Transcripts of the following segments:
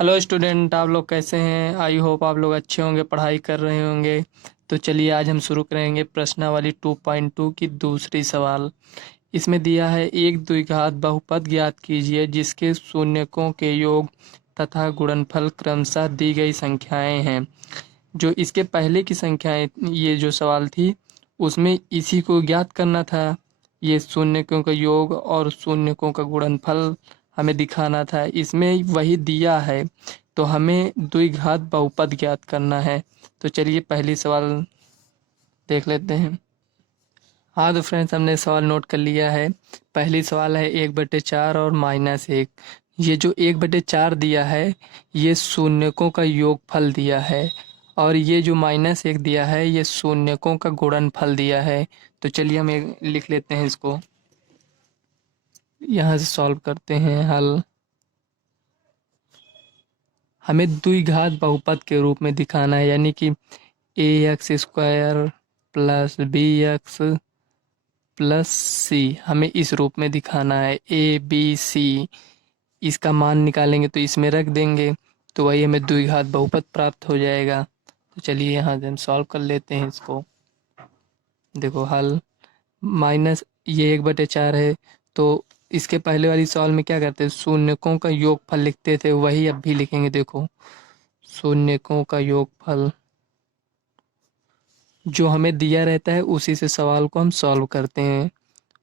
Hello student, आप लोग कैसे हैं? आई होप आप लोग अच्छे होंगे, पढ़ाई कर रहे होंगे। तो चलिए आज हम शुरू करेंगे प्रश्नावली 2.2 की दूसरी सवाल। इसमें दिया है एक द्विघात बहुपद ज्ञात कीजिए जिसके शून्यकों के योग तथा गुणनफल क्रमशः दी गई संख्याएं हैं। जो इसके पहले की संख्याएं, ये जो सवाल थी उसमें इसी को ज्ञात करना था। ये शून्यकों का योग और शून्यकों का गुणनफल हमें दिखाना था। इसमें वही दिया है तो हमें द्विघात बहुपद ज्ञात करना है। तो चलिए पहली सवाल देख लेते हैं। हाँ तो फ्रेंड्स, हमने सवाल नोट कर लिया है। पहली सवाल है 1/4 और -1। ये जो 1/4 दिया है ये शून्यकों का योगफल दिया है, और ये जो -1 दिया है ये शून्यकों का गुणनफल दिया है। तो चलिए हम लिख लेते हैं इसको। यहाँ से सॉल्व करते हैं हल। हमें द्विघात बहुपद के रूप में दिखाना है, यानी कि ax² + bx + c हमें इस रूप में दिखाना है। a b c इसका मान निकालेंगे तो इसमें रख देंगे, तो वही हमें द्विघात बहुपद प्राप्त हो जाएगा। तो चलिए यहाँ से हम सॉल्व कर लेते हैं इसको। देखो हल। माइनस ये 1/4 है, तो इसके पहले वाली सवाल में क्या करते हैं, शून्यकों का योगफल लिखते थे, वही अब भी लिखेंगे। देखो शून्यकों का योगफल जो हमें दिया रहता है उसी से सवाल को हम सॉल्व करते हैं,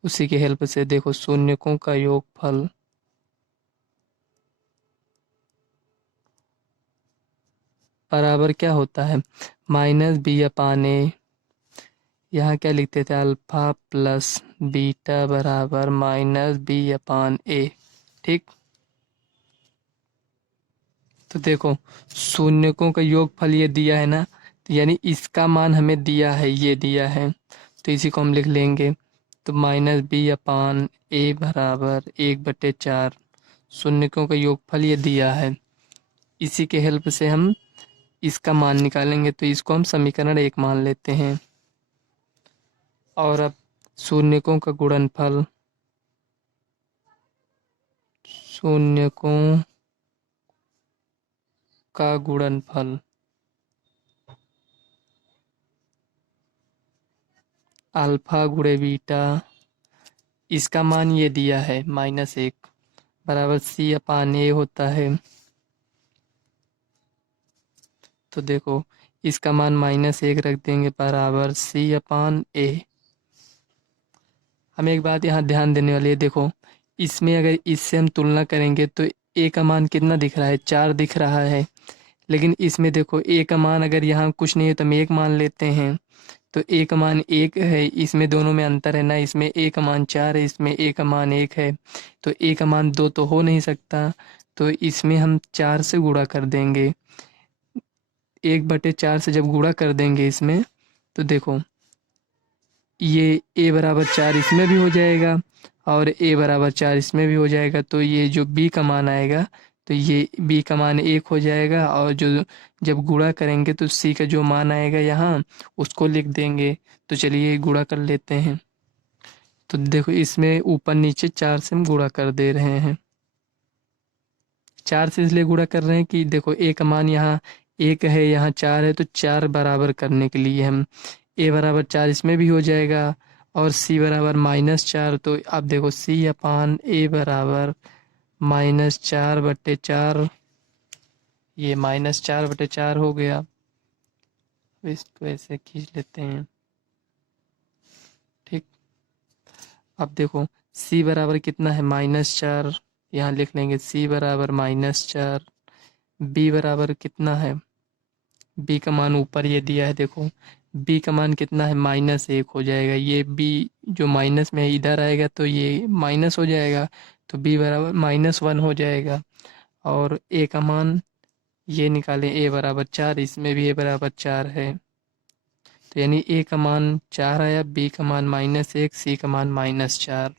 उसी की हेल्प से। देखो शून्यकों का योगफल बराबर क्या होता है, -b/a। यहाँ क्या लिखते थे, अल्फा प्लस बीटा बराबर -b/a। ठीक। तो देखो शून्यकों का योगफल ये दिया है ना, तो यानी इसका मान हमें दिया है, ये दिया है, तो इसी को हम लिख लेंगे। तो -b/a बराबर 1/4। शून्यकों का योगफल ये दिया है, इसी के हेल्प से हम इसका मान निकालेंगे, तो इसको हम समीकरण 1 मान लेते हैं। और अब शून्यकों का गुणनफल, शून्यकों का गुणनफल अल्फा गुणे बीटा, इसका मान ये दिया है -1 बराबर c/a होता है। तो देखो इसका मान -1 रख देंगे बराबर c/a। हमें एक बात यहाँ ध्यान देने वाली है। देखो इसमें अगर इससे हम तुलना करेंगे तो a का मान कितना दिख रहा है, 4 दिख रहा है। लेकिन इसमें देखो a का मान अगर यहाँ कुछ नहीं है तो हम 1 मान लेते हैं, तो a का मान 1 है। इसमें दोनों में अंतर है ना, इसमें a का मान 4 है, इसमें a का मान 1 है। तो a का मान 2 तो हो नहीं सकता, तो इसमें हम 4 से गुणा कर देंगे। 1/4 से जब गुणा कर देंगे इसमें, तो देखो ये a बराबर 4 इसमें भी हो जाएगा और a बराबर 4 इसमें भी हो जाएगा। तो ये जो b का मान आएगा, तो ये b का मान 1 हो जाएगा, और जो जब गुणा करेंगे तो c का जो मान आएगा यहाँ उसको लिख देंगे। तो चलिए गुणा कर लेते हैं। तो देखो इसमें ऊपर नीचे 4 से हम गुणा कर दे रहे हैं। 4 से इसलिए गुणा कर रहे हैं कि देखो a का मान यहाँ 1 है, यहाँ 4 है, तो 4 बराबर करने के लिए हम a बराबर 4 इसमें भी हो जाएगा और c बराबर -4। तो अब देखो c/a बराबर -4/4। ये -4/4 हो गया। इसको ऐसे खींच लेते हैं। ठीक। अब देखो c बराबर कितना है, -4। यहाँ लिख लेंगे c बराबर -4। b बराबर कितना है, b का मान ऊपर ये दिया है। देखो b का मान कितना है, -1 हो जाएगा। ये b जो माइनस में है इधर आएगा तो ये माइनस हो जाएगा, तो b बराबर -1 हो जाएगा। और a का मान ये निकालें, a बराबर 4, इसमें भी a बराबर 4 है, तो यानी a का मान 4 आया, b का मान -1, c का मान -4।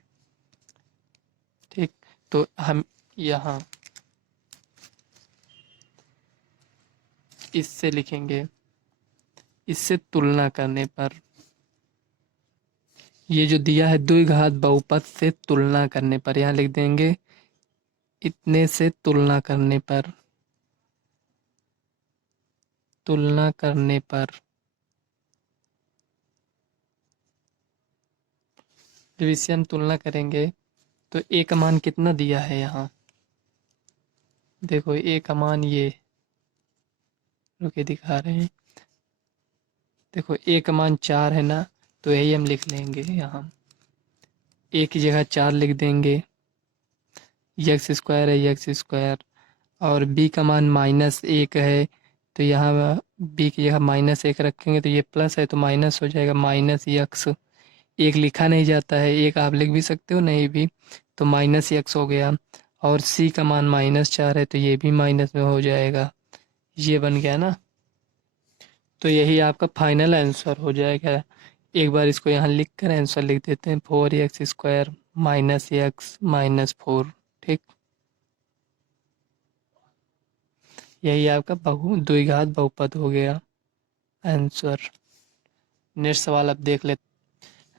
ठीक। तो हम यहाँ इससे लिखेंगे, इससे तुलना करने पर, ये जो दिया है द्विघात बहुपद से तुलना करने पर, यहाँ लिख देंगे इतने से तुलना करने पर। तुलना करने पर जब इससे हम तुलना करेंगे तो ए का मान कितना दिया है यहाँ, देखो ए का मान ये रुके दिखा रहे हैं, देखो ए का मान 4 है ना, तो यही हम लिख लेंगे यहाँ, ए की जगह 4 लिख देंगे, एक्स स्क्वायर है एक्स स्क्वायर, और बी का मान -1 है, तो यहाँ बी की जगह -1 रखेंगे तो ये प्लस है तो माइनस हो जाएगा, -x, एक लिखा नहीं जाता है, एक आप लिख भी सकते हो नहीं भी, तो -x हो गया, और सी का मान -4 है तो ये भी माइनस में हो जाएगा, ये बन गया ना। तो यही आपका फाइनल आंसर हो जाएगा। एक बार इसको यहाँ लिख कर आंसर लिख देते हैं, 4x² -x -4, ठीक। यही आपका द्विघात बहुपद हो गया आंसर। नेक्स्ट सवाल अब देख लेते,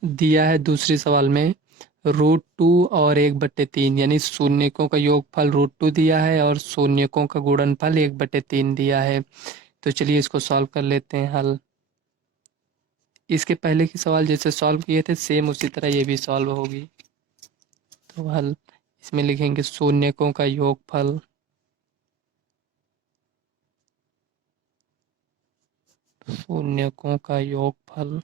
दिया है दूसरी सवाल में √2 और 1/3, यानी शून्यकों का योगफल √2 दिया है और शून्यकों का गुणनफल 1/3 दिया है। तो चलिए इसको सॉल्व कर लेते हैं हल। इसके पहले की सवाल जैसे सॉल्व किए थे सेम उसी तरह ये भी सॉल्व होगी। तो हल इसमें लिखेंगे शून्यकों का योगफल शून्यकों का योगफल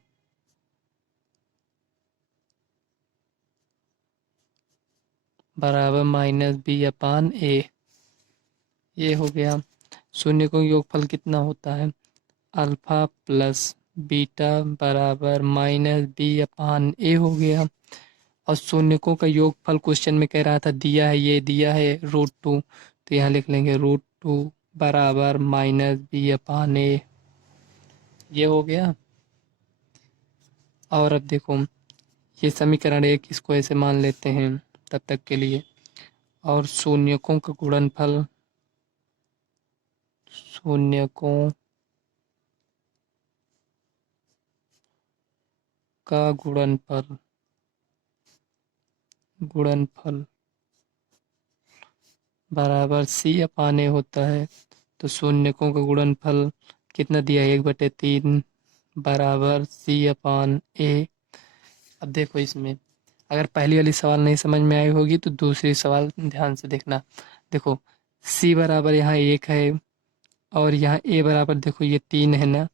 बराबर -b/a, ये हो गया। शून्यकों का योगफल कितना होता है, अल्फा प्लस बीटा बराबर -b/a हो गया। और शून्यकों का योगफल क्वेश्चन में कह रहा था दिया है, ये दिया है √2, तो यहाँ लिख लेंगे √2 बराबर -b/a, ये हो गया। और अब देखो ये समीकरण 1 इसको ऐसे मान लेते हैं तब तक के लिए, और शून्यकों का गुणनफल शून्यकों का गुणनफल बराबर c/a होता है। तो शून्यकों का गुणनफल कितना दिया है, 1/3 बराबर c/a। अब देखो इसमें अगर पहली वाली सवाल नहीं समझ में आई होगी तो दूसरी सवाल ध्यान से देखना। देखो c बराबर यहाँ 1 है और यहाँ a बराबर देखो ये 3 है ना,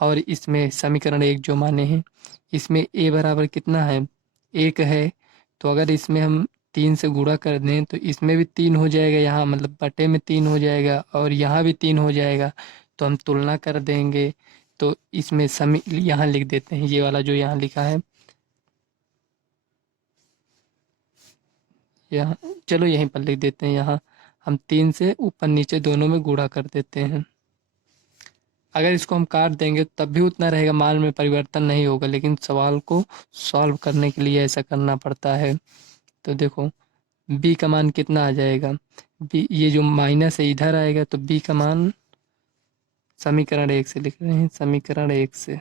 और इसमें समीकरण 1 जो माने हैं इसमें a बराबर कितना है, 1 है। तो अगर इसमें हम 3 से गुणा कर दें तो इसमें भी 3 हो जाएगा, यहाँ मतलब बटे में 3 हो जाएगा और यहाँ भी 3 हो जाएगा। तो हम तुलना कर देंगे तो इसमें यहाँ लिख देते हैं ये वाला जो यहाँ लिखा है, यहाँ चलो यहीं पर लिख देते हैं, यहाँ हम 3 से ऊपर नीचे दोनों में गुणा कर देते हैं। अगर इसको हम काट देंगे तब भी उतना रहेगा, मान में परिवर्तन नहीं होगा, लेकिन सवाल को सॉल्व करने के लिए ऐसा करना पड़ता है। तो देखो b का मान कितना आ जाएगा, b ये जो माइनस है इधर आएगा तो b का मान समीकरण 1 से लिख रहे हैं, समीकरण 1 से,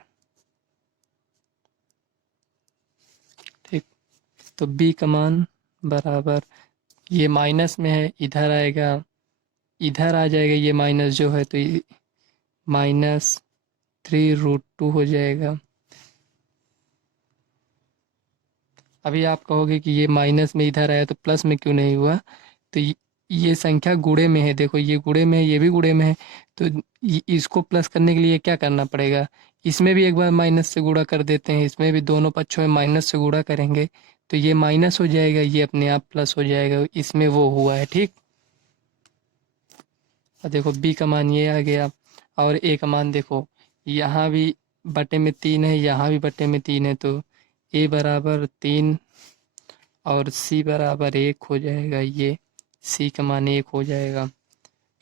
ठीक। तो b का मान बराबर ये माइनस में है इधर आएगा, इधर आ जाएगा ये माइनस जो है तो ये -3√2 हो जाएगा। अभी आप कहोगे कि ये माइनस में इधर आया तो प्लस में क्यों नहीं हुआ, तो ये संख्या गुणे में है, देखो ये गुणे में है ये भी गुणे में है, तो इसको प्लस करने के लिए क्या करना पड़ेगा, इसमें भी एक बार माइनस से गुणा कर देते हैं, इसमें भी दोनों पक्षों में माइनस से गुणा करेंगे तो ये माइनस हो जाएगा, ये अपने आप प्लस हो जाएगा, इसमें वो हुआ है, ठीक। और देखो b का मान ये आ गया और a का मान देखो यहाँ भी बटे में 3 है, यहाँ भी बटे में 3 है, तो a बराबर 3 और c बराबर 1 हो जाएगा, ये c का मान 1 हो जाएगा।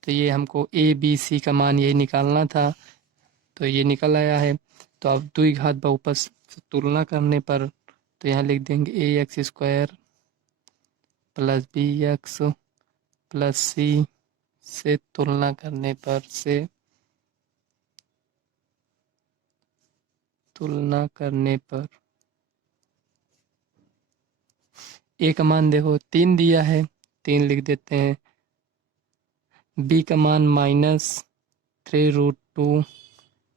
तो ये हमको a b c का मान यही निकालना था, तो ये निकल आया है। तो अब द्विघात बहुपद से तुलना करने पर तो यहाँ लिख देंगे ax² + bx + c से तुलना करने पर a का मान देखो 3 दिया है, 3 लिख देते हैं, b का मान -3√2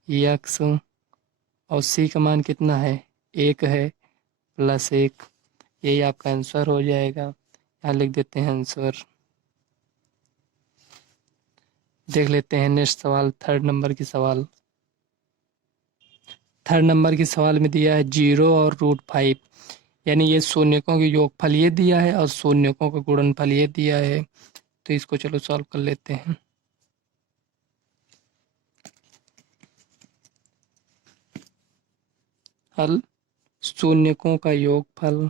यक्स और सी का मान कितना है, 1 है, प्लस 1। यही आपका आंसर हो जाएगा। यहाँ लिख देते हैं आंसर। देख लेते हैं नेक्स्ट सवाल, थर्ड नंबर की सवाल। थर्ड नंबर की सवाल में दिया है 0 और √5, यानी ये शून्यकों के योगफल ये दिया है और शून्यकों का गुणनफल ये दिया है। तो इसको चलो सॉल्व कर लेते हैं। हल, शून्यकों का योगफल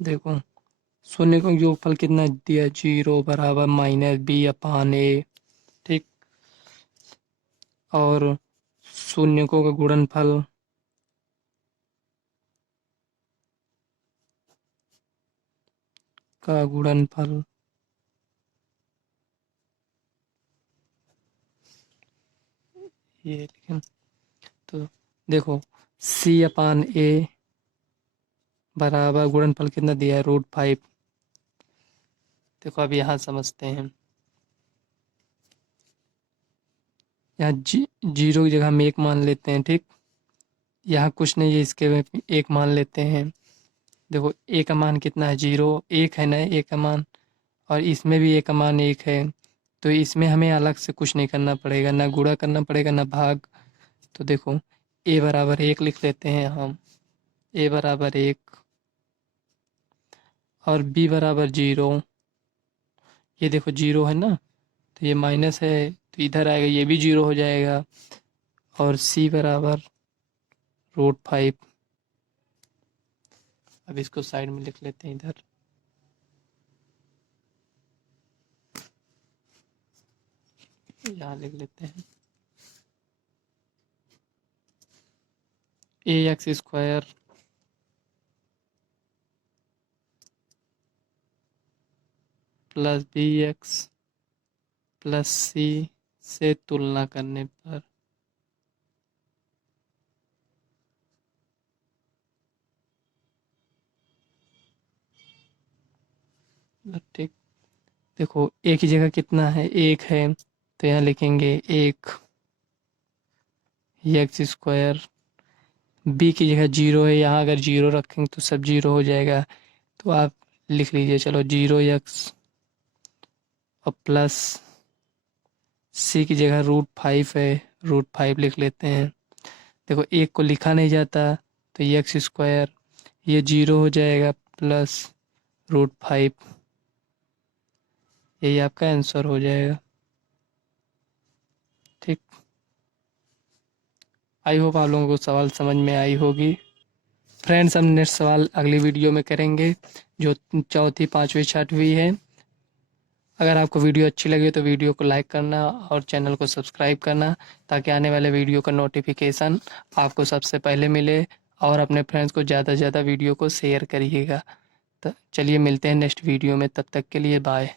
देखो, शून्यकों का योगफल कितना दिया, 0 बराबर -b/a। ठीक, और शून्यकों का गुणनफल का गुणनफल ये, लेकिन तो देखो c/a बराबर गुणनफल कितना दिया है, √5। देखो अब यहाँ समझते हैं। यहाँ 0 की जगह हम 1 मान लेते हैं। ठीक, यहाँ कुछ नहीं है, इसके में 1 मान लेते हैं। देखो a का मान कितना है, 0, 1 है ना a का मान, और इसमें भी a का मान 1 है। तो इसमें हमें अलग से कुछ नहीं करना पड़ेगा, ना गुणा करना पड़ेगा ना भाग। तो देखो a बराबर 1 लिख लेते हैं हम, a बराबर 1 और b बराबर 0। ये देखो 0 है ना, तो ये माइनस है तो इधर आएगा, ये भी 0 हो जाएगा। और c बराबर √5। अब इसको साइड में लिख लेते हैं इधर। यहाँ लिख लेते हैं ax² plus bx plus c से तुलना करने पर ठीक, देखो a की जगह कितना है, 1 है, तो यहाँ लिखेंगे 1 x²। b की जगह 0 है, यहाँ अगर 0 रखेंगे तो सब 0 हो जाएगा। तो आप लिख लीजिए, चलो 0x और प्लस c की जगह √5 है, √5 लिख लेते हैं। देखो 1 को लिखा नहीं जाता, तो x², ये 0 हो जाएगा, प्लस √5। यही आपका आंसर हो जाएगा। ठीक, आई होप आप लोगों को सवाल समझ में आई होगी। फ्रेंड्स, हम नेक्स्ट सवाल अगली वीडियो में करेंगे, जो चौथी, पांचवी, छठवीं है। अगर आपको वीडियो अच्छी लगी तो वीडियो को लाइक करना और चैनल को सब्सक्राइब करना, ताकि आने वाले वीडियो का नोटिफिकेशन आपको सबसे पहले मिले। और अपने फ्रेंड्स को ज़्यादा से ज़्यादा वीडियो को शेयर करिएगा। तो चलिए मिलते हैं नेक्स्ट वीडियो में, तब तक के लिए बाय।